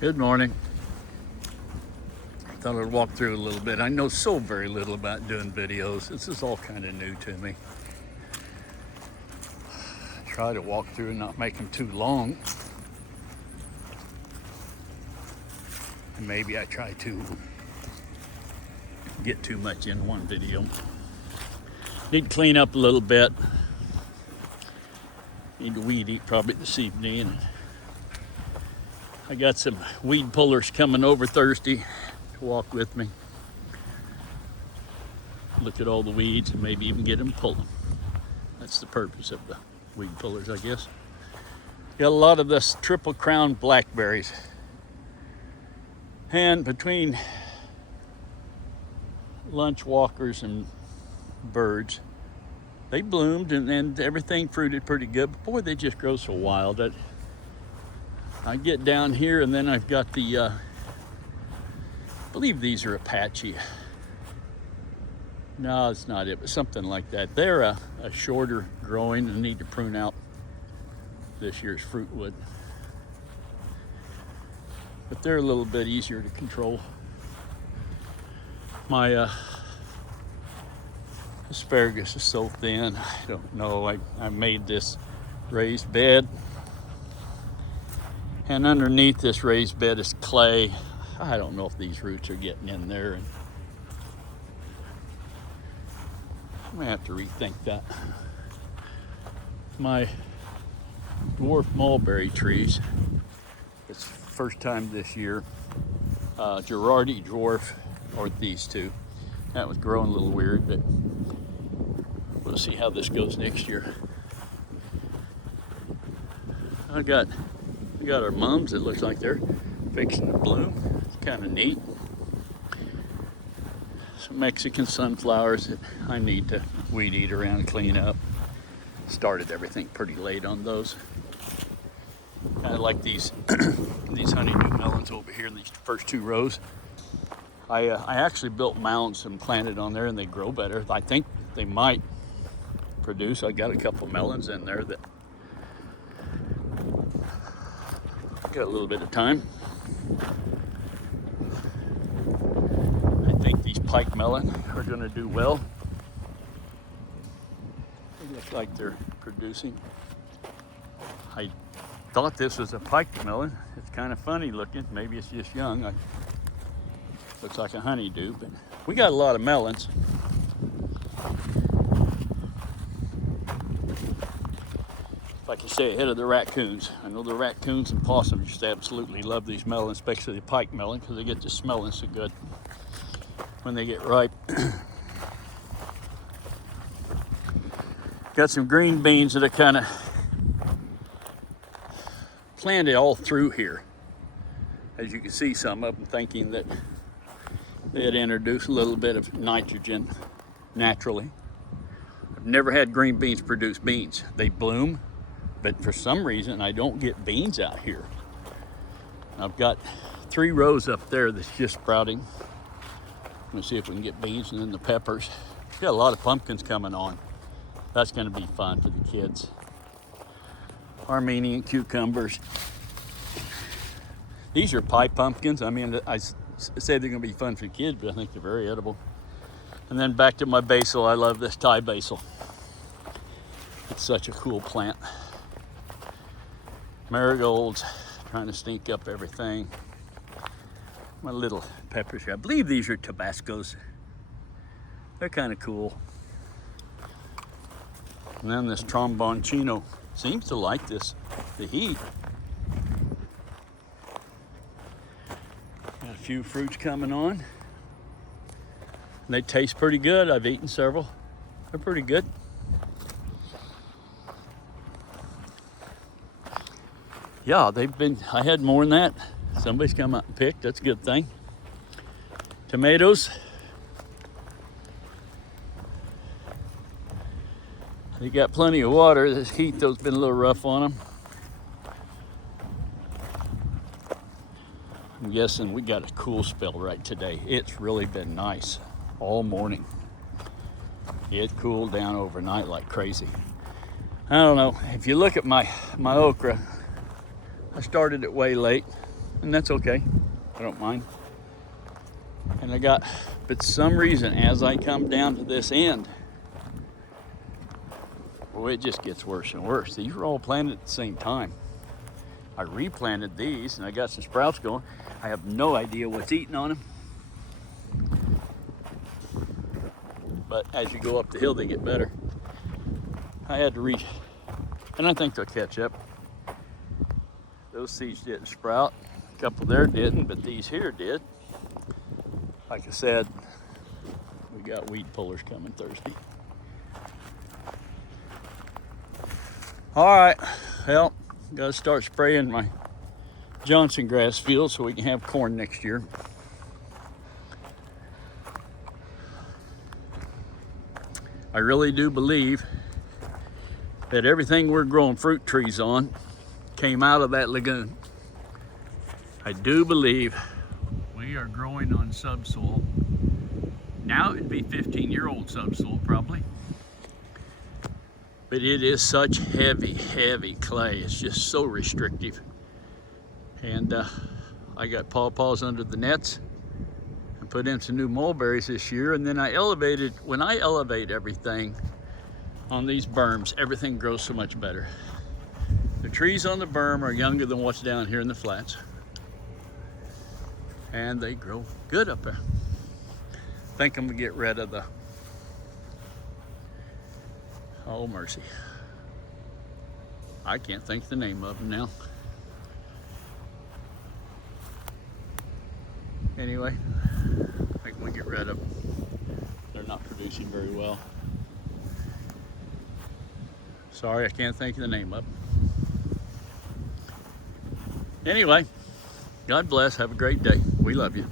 Good morning. Thought I'd walk through a little bit. I know so very little about doing videos. This is all kind of new to me. I try to walk through and not make them too long. And maybe I try to get too much in one video. Need to clean up a little bit. Need to weed eat probably this evening. I got some weed pullers coming over Thursday to walk with me. Look at all the weeds and maybe even get them pulling. That's the purpose of the weed pullers, I guess. Got a lot of this triple crown blackberries. And between lunch walkers and birds, they bloomed and everything fruited pretty good. But boy, they just grow so wild. I get down here and then I've got the, I believe these are Apache. No, it's not it, but something like that. They're a shorter growing and need to prune out this year's fruitwood. But they're a little bit easier to control. My asparagus is so thin, I don't know. I made this raised bed. And underneath this raised bed is clay. I don't know if these roots are getting in there. And I'm gonna have to rethink that. My dwarf mulberry trees, it's first time this year. Girardi dwarf, or these two. That was growing a little weird, but we'll see how this goes next year. We got our mums. It looks like they're fixing to bloom. It's kind of neat. Some Mexican sunflowers that I need to weed eat around and clean up. Started everything pretty late on those. Kind of like these these honeydew melons over here, these first two rows. I actually built mounds and planted on there, and they grow better. I think they might produce. I got a couple melons in there that got a little bit of time. I think these pike melon are going to do well. They look like they're producing. I thought this was a pike melon. It's kind of funny looking. Maybe it's just young. Looks like a honeydew, but we got a lot of melons. Like I say, ahead of the raccoons. I know the raccoons and possums just absolutely love these melons, especially the pike melon, because they get to smelling so good when they get ripe. Got some green beans that are kind of planted all through here. As you can see, some of them thinking that they had introduced a little bit of nitrogen naturally. I've never had green beans produce beans. They bloom, but for some reason I don't get beans out here. I've got 3 rows up there that's just sprouting. I'm gonna see if we can get beans, and then the peppers. Got a lot of pumpkins coming on. That's gonna be fun for the kids. Armenian cucumbers. These are pie pumpkins. I mean, I say they're gonna be fun for kids, but I think they're very edible. And then back to my basil. I love this Thai basil. It's such a cool plant. Marigolds, trying to stink up everything. My little peppers here. I believe these are Tabascos. They're kind of cool. And then this tromboncino seems to like the heat. Got a few fruits coming on. They taste pretty good. I've eaten several. They're pretty good. Yeah, I had more than that. Somebody's come out and picked. That's a good thing. Tomatoes. They got plenty of water. This heat, though, has been a little rough on them. I'm guessing we got a cool spell right today. It's really been nice all morning. It cooled down overnight like crazy. I don't know. If you look at my okra, I started it way late. and that's okay. I don't mind. And but some reason, as I come down to this end, well, it just gets worse and worse. These were all planted at the same time. I replanted these and I got some sprouts going. I have no idea what's eating on them. But as you go up the hill, they get better. I had to reach, and I think they'll catch up. Those seeds didn't sprout. A couple there didn't, but these here did. Like I said, we got weed pullers coming Thursday. All right, well, gotta start spraying my Johnson grass field so we can have corn next year. I really do believe that everything we're growing fruit trees on came out of that lagoon. I do believe we are growing on subsoil. Now it'd be 15-year-old subsoil probably. But it is such heavy, heavy clay. It's just so restrictive. And I got pawpaws under the nets and put in some new mulberries this year. And then when I elevate everything on these berms, everything grows so much better. The trees on the berm are younger than what's down here in the flats. And they grow good up there. I think I'm gonna get rid of oh mercy. I can't think of the name of them now. Anyway, I think we'll get rid of them. They're not producing very well. Sorry, I can't think of the name of them. Anyway, God bless. Have a great day. We love you.